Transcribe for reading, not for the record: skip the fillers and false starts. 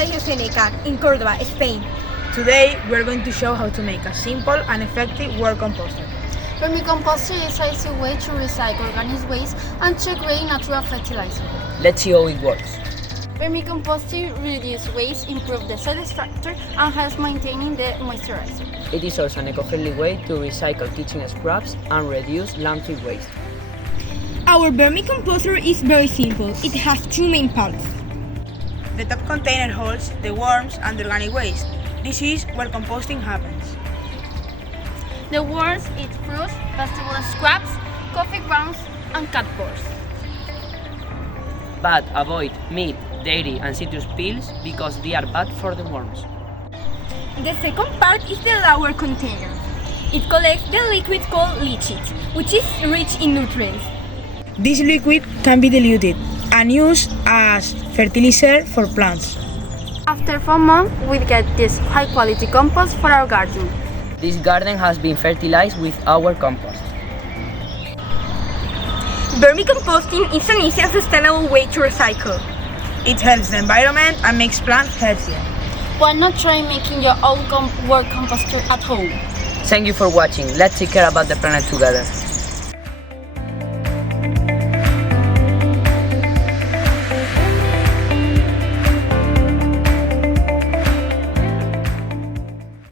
Colegio Seneca in Córdoba, Spain. Today, we're going to show how to make a simple and effective work composter. Vermicomposting is an easy way to recycle organic waste and to create natural fertilizer. Let's see how it works. Vermicomposting reduces waste, improves the soil structure, and helps maintaining the moisturizer. It is also an eco-friendly way to recycle kitchen scraps and reduce landfill waste. Our vermicomposter is very simple. It has two main parts. The top container holds the worms and the organic waste. This is where composting happens. The worms eat fruits, vegetable scraps, coffee grounds, and cardboards. But avoid meat, dairy and citrus peels because they are bad for the worms. The second part is the lower container. It collects the liquid called leachate, which is rich in nutrients. This liquid can be diluted and used as fertilizer for plants. After 4 months, we get this high-quality compost for our garden. This garden has been fertilized with our compost. Vermicomposting is an easy and sustainable way to recycle. It helps the environment and makes plants healthier. Why not try making your own work composter at home? Thank you for watching. Let's take care about the planet together.